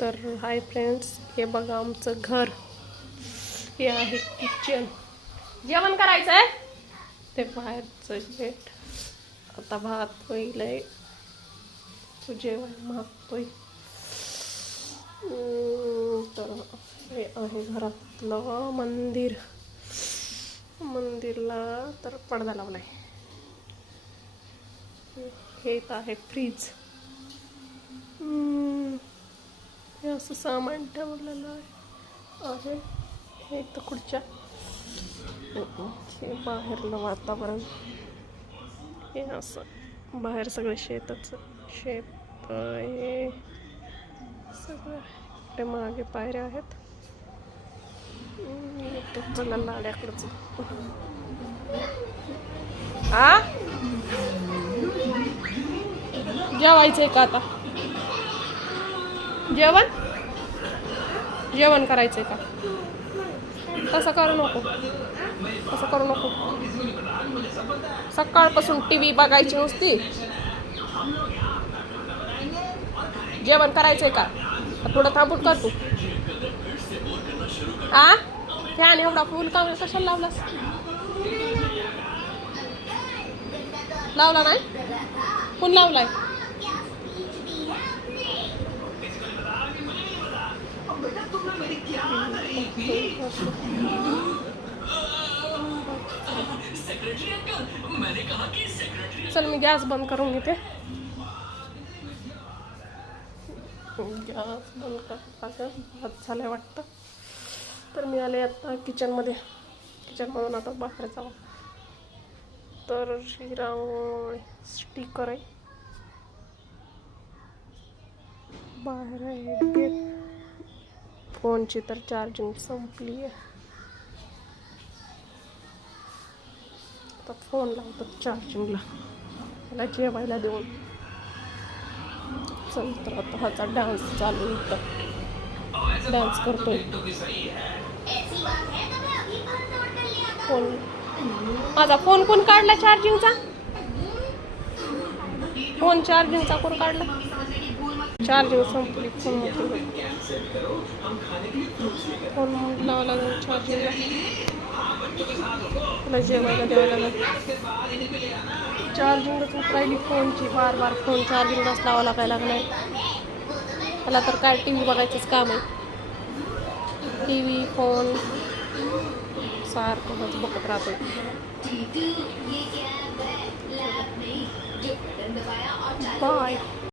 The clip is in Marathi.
तर हाय फ्रेंड्स, हे बघा आमचं घर. हे आहे किचन. जेवण करायचं आहे ते बाहेरचं गेट. आता भात होईल. तू जेवण मागतोय. तर हे आहे घरातलं मंदिर. मंदिरला तर पडदा लावलाय. हे आहे फ्रीज. हे असं सामान ठेवलेलं आहे. हे तर खुर्च्या. हे बाहेरलं वातावरण. हे असं बाहेर सगळं शेत आहे सगळं. ते मागे पायऱ्या आहेत. चला लाड्याकडच. जेवायचंय का आता? जेवण करायचंय का? तसं करू नको. सकाळपासून टीव्ही बघायची नुसती. जेवण करायचंय का? थोडं थांबून कर तू. फॅन एवढा फुल का कशाला लावलास? लावला नाही? कोण लावलाय? चल मी गॅस बंद करून घेते. गॅस बंद करता भात झालंय वाटतं. तर मी आले आता किचनमधून आता बाहेर जावं. तर श्रीराम स्टिकर आहे. बाहेर आहे गेट. फोनची तर चार्जिंग संपली आहे. आता फोन लावतो चार्जिंगला. मला जेवायला देऊन. चल तर आता ह्याचा डान्स चालू इथं. डान्स करतोय. माझा फोन कोण काढला चार्जिंगचा? फोन चार्जिंगचा कोण काढला? चार्जिंग संपली. फोन लावला जाऊन चार्जिंगला. तुला जेवायला द्यावं लागेल. चार्जिंगच उतरायली फोनची. बार फोन चार्जिंगलाच लावा लागायला लागलाय. त्याला तर काय टी व्ही बघायचंच काम आहे. टी व्ही फोन सारखंच बघत राहतोय. बाय.